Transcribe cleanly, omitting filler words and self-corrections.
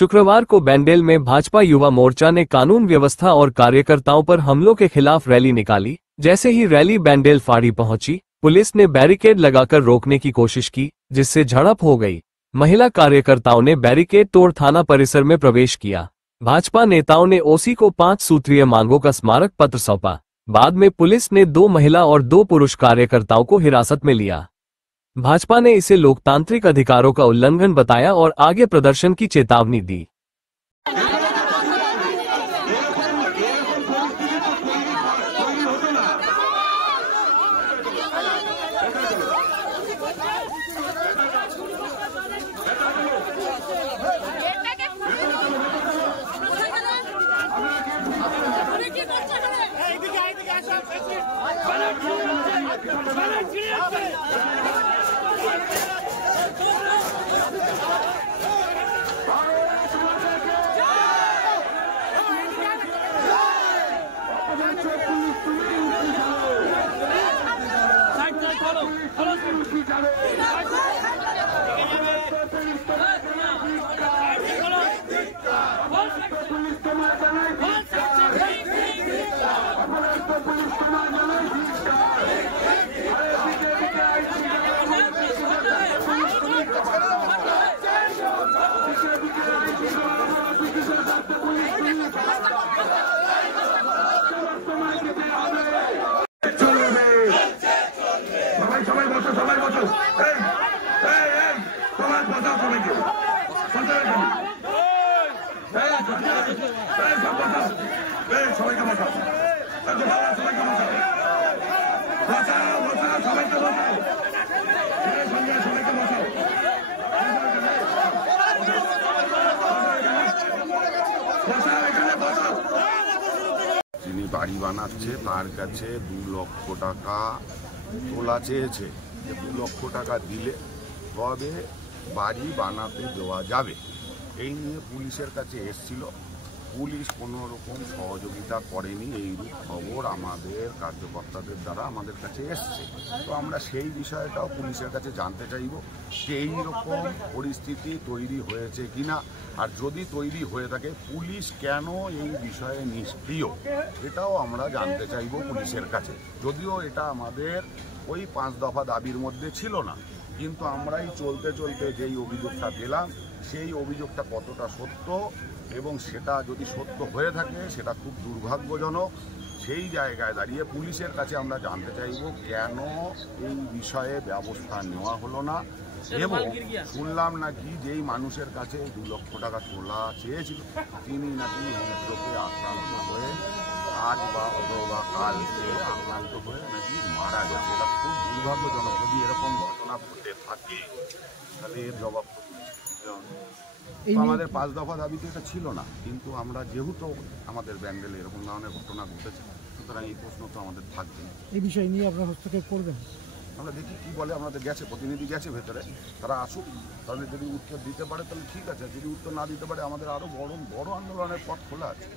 शुक्रवार को बैंडेल में भाजपा युवा मोर्चा ने कानून व्यवस्था और कार्यकर्ताओं पर हमलों के खिलाफ रैली निकाली। जैसे ही रैली बैंडेल फाड़ी पहुंची, पुलिस ने बैरिकेड लगाकर रोकने की कोशिश की, जिससे झड़प हो गई। महिला कार्यकर्ताओं ने बैरिकेड तोड़ थाना परिसर में प्रवेश किया। भाजपा नेताओं ने ओसी को 5 सूत्रीय मांगों का स्मारक पत्र सौंपा। बाद में पुलिस ने 2 महिला और 2 पुरुष कार्यकर्ताओं को हिरासत में लिया। भाजपा ने इसे लोकतांत्रिक अधिकारों का उल्लंघन बताया और आगे प्रदर्शन की चेतावनी दी। যিনি বাড়ি বানাচ্ছে তার কাছে 2 লক্ষ টাকা তোলা চেয়েছে। 2 লক্ষ টাকা দিলে তবে বাড়ি বানাতে দেওয়া যাবে। এই নিয়ে পুলিশের কাছে এসেছিল। পুলিশ কোনো রকম সহযোগিতা করেনি, এইরূপ খবর আমাদের কার্যকর্তাদের দ্বারা আমাদের কাছে এসছে। তো আমরা সেই বিষয়টাও পুলিশের কাছে জানতে চাইব যে এই রকম পরিস্থিতি তৈরি হয়েছে কিনা, আর যদি তৈরি হয়ে থাকে পুলিশ কেন এই বিষয়ে নিষ্ক্রিয়, এটাও আমরা জানতে চাইব পুলিশের কাছে। যদিও এটা আমাদের ওই 5 দফা দাবির মধ্যে ছিল না, কিন্তু আমরাই চলতে চলতে যেই অভিযোগটা পেলাম সেই অভিযোগটা কতটা সত্য এবং সেটা যদি সত্য হয়ে থাকে সেটা খুব দুর্ভাগ্যজনক। সেই জায়গায় দাঁড়িয়ে পুলিশের কাছে আমরা জানতে চাইব কেন এই বিষয়ে ব্যবস্থা নেওয়া হলো না। এবং শুনলাম নাকি যেই মানুষের কাছে 2 লক্ষ টাকা তোলা চেয়েছিল তিনি নাকি হৃদরোগে আক্রান্ত হয়ে আজ বা অথবা কালকে আক্রান্ত হয়ে নাকি মারা গেছে। এটা খুব দুর্ভাগ্যজনক। যদি এরকম ঘটনা ঘটে থাকে তাহলে এর জবাব আমাদের 5 দফা দাবিতে এটা ছিল না, কিন্তু আমরা যেহেতু আমাদের ব্যান্ডেলে এরকম ধরনের ঘটনা ঘটেছে, সুতরাং এই প্রশ্ন তো আমাদের থাকবে। এই বিষয় নিয়ে আপনারা হস্তক্ষেপ করবেন? আমরা দেখি কি বলে। আমাদের গেছে, প্রতিনিধি গেছে ভেতরে, তারা আসুক। তাহলে যদি উত্তর দিতে পারে তাহলে ঠিক আছে, যদি উত্তর না দিতে পারে আমাদের আরও বড় আন্দোলনের পথ খোলা আছে।